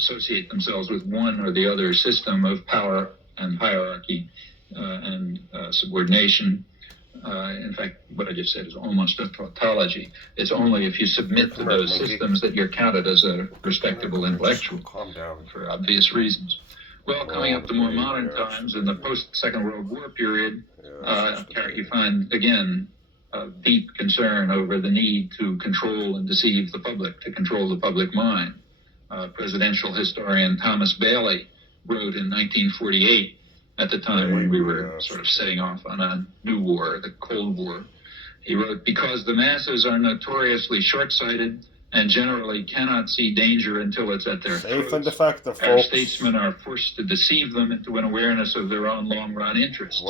associate themselves with one or the other system of power and hierarchy and subordination. In fact, what I just said is almost a tautology. It's only if you submit to those systems that you're counted as a respectable intellectual, for obvious reasons. Well, coming up to more modern times, in the post-Second World War period, you find, again, a deep concern over the need to control and deceive the public, to control the public mind. Presidential historian Thomas Bailey wrote in 1948, at the time when we were sort of setting off on a new war, the Cold War, he wrote, "Because the masses are notoriously short-sighted and generally cannot see danger until it's at their throats, our statesmen are forced to deceive them into an awareness of their own long-run interests.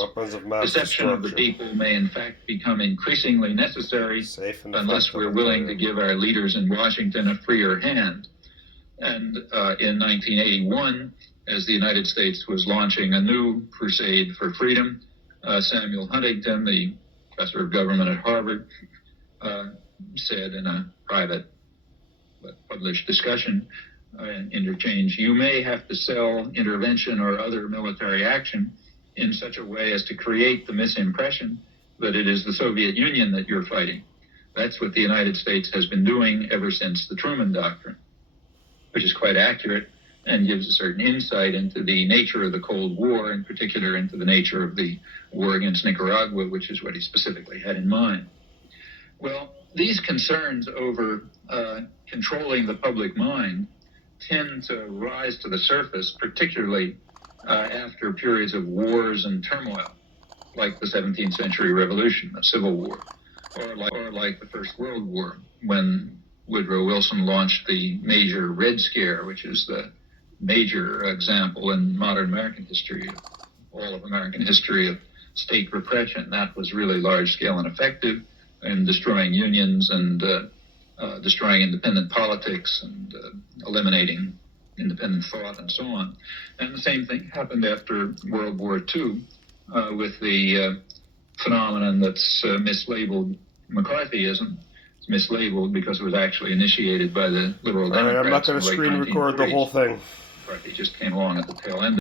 Deception of the people may in fact become increasingly necessary unless we're willing to give our leaders in Washington a freer hand." And in 1981, as the United States was launching a new crusade for freedom, Samuel Huntington, the professor of government at Harvard, said in a private but published discussion, interchange, "You may have to sell intervention or other military action in such a way as to create the misimpression that it is the Soviet Union that you're fighting. That's what the United States has been doing ever since the Truman Doctrine," which is quite accurate and gives a certain insight into the nature of the Cold War, in particular into the nature of the war against Nicaragua, which is what he specifically had in mind. Well, these concerns over controlling the public mind tend to rise to the surface, particularly after periods of wars and turmoil, like the 17th century revolution, the Civil War, or like the First World War, when Woodrow Wilson launched the major Red Scare, which is the major example in modern American history, all of American history, of state repression. That was really large-scale and effective in destroying unions and destroying independent politics and eliminating independent thought and so on. And the same thing happened after World War II with the phenomenon that's mislabeled McCarthyism. It's mislabeled because it was actually initiated by the liberal Democrats. I'm not going to screen record the whole thing. McCarthy just came along at the tail end.